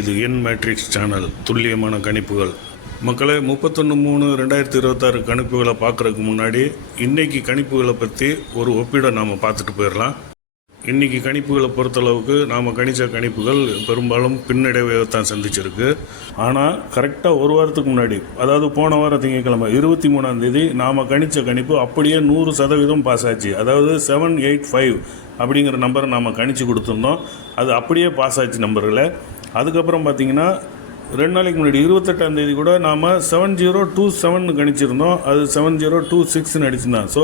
இது என் matrix channel துல்லியமான கணிப்புகள். மக்களே, 31/3/2026 கணிப்புகளை பார்க்குறதுக்கு முன்னாடி இன்றைக்கி கணிப்புகளை பற்றி ஒரு ஒப்பீடை நாம் பார்த்துட்டு போயிடலாம். இன்றைக்கி கணிப்புகளை பொறுத்தளவுக்கு நாம் கணித்த கணிப்புகள் பெரும்பாலும் பின்னடைவை தான் சந்திச்சிருக்கு. ஆனால் கரெக்டாக ஒரு வாரத்துக்கு முன்னாடி, அதாவது போன வாரம் திங்கட்கிழமை 23ஆம் நாம் கணித்த கணிப்பு அப்படியே 100% பாஸ் ஆச்சு. அதாவது 785 அப்படிங்கிற நம்பரை நாம் கணித்து கொடுத்துருந்தோம். அது அப்படியே பாஸ் ஆச்சு நம்பர்களை. அதுக்கப்புறம் பார்த்திங்கன்னா 2 நாளைக்கு முன்னாடி 28ஆம் கூட நாம் 7027 கணிச்சிருந்தோம். அது 7026 அடிச்சுதான். ஸோ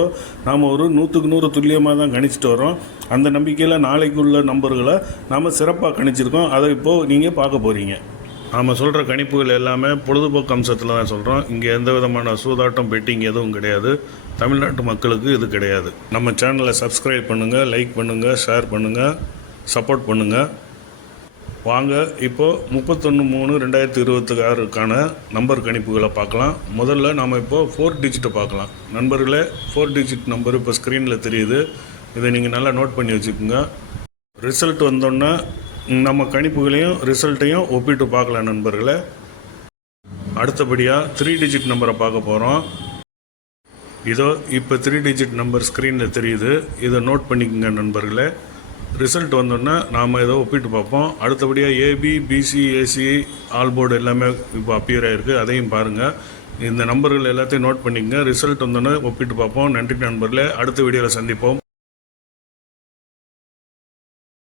நாம் ஒரு 100க்கு 100 துல்லியமாக தான் கணிச்சிட்டு வரோம். அந்த நம்பிக்கையில் நாளைக்கு உள்ள நம்பர்களை நாம் சிறப்பாக கணிச்சிருக்கோம். அதை இப்போது நீங்கள் பார்க்க போகிறீங்க. நாம் சொல்கிற கணிப்புகள் எல்லாமே பொழுதுபோக்கு அம்சத்தில் தான் சொல்கிறோம். இங்கே எந்த விதமான சூதாட்டம், பெட்டிங் எதுவும் கிடையாது. தமிழ்நாட்டு மக்களுக்கு இது கிடையாது. நம்ம சேனலை சப்ஸ்கிரைப் பண்ணுங்கள், லைக் பண்ணுங்கள், ஷேர் பண்ணுங்கள், சப்போர்ட் பண்ணுங்கள். வாங்க இப்போது 31/3/2026க்கான நம்பர் கணிப்புகளை பார்க்கலாம். முதல்ல நாம் இப்போது 4 டிஜிட்டை பார்க்கலாம். நண்பர்களே, 4 டிஜிட் நம்பர் இப்போ ஸ்க்ரீனில் தெரியுது. இதை நீங்கள் நல்லா நோட் பண்ணி வச்சுக்கோங்க. ரிசல்ட் வந்தோன்னே நம்ம கணிப்புகளையும் ரிசல்ட்டையும் ஒப்பிட்டு பார்க்கலாம் நண்பர்களே. அடுத்தபடியாக 3 டிஜிட் நம்பரை பார்க்க போகிறோம். இதோ இப்போ 3 டிஜிட் நம்பர் ஸ்க்ரீனில் தெரியுது. இதை நோட் பண்ணிக்கோங்க நண்பர்களே. ரிசல்ட் வந்தோடனே நாம் ஏதோ ஒப்பிட்டு பார்ப்போம். அடுத்தபடியாக AB, BC, AC, all board எல்லாமே இப்போ அப்பியர் ஆகிருக்கு. அதையும் பாருங்கள். இந்த நம்பர்கள் எல்லாத்தையும் நோட் பண்ணிக்கங்க. ரிசல்ட் வந்தோடனே ஒப்பிட்டு பார்ப்போம். நன்றி நண்பர்களே. அடுத்த வீடியோவில் சந்திப்போம்.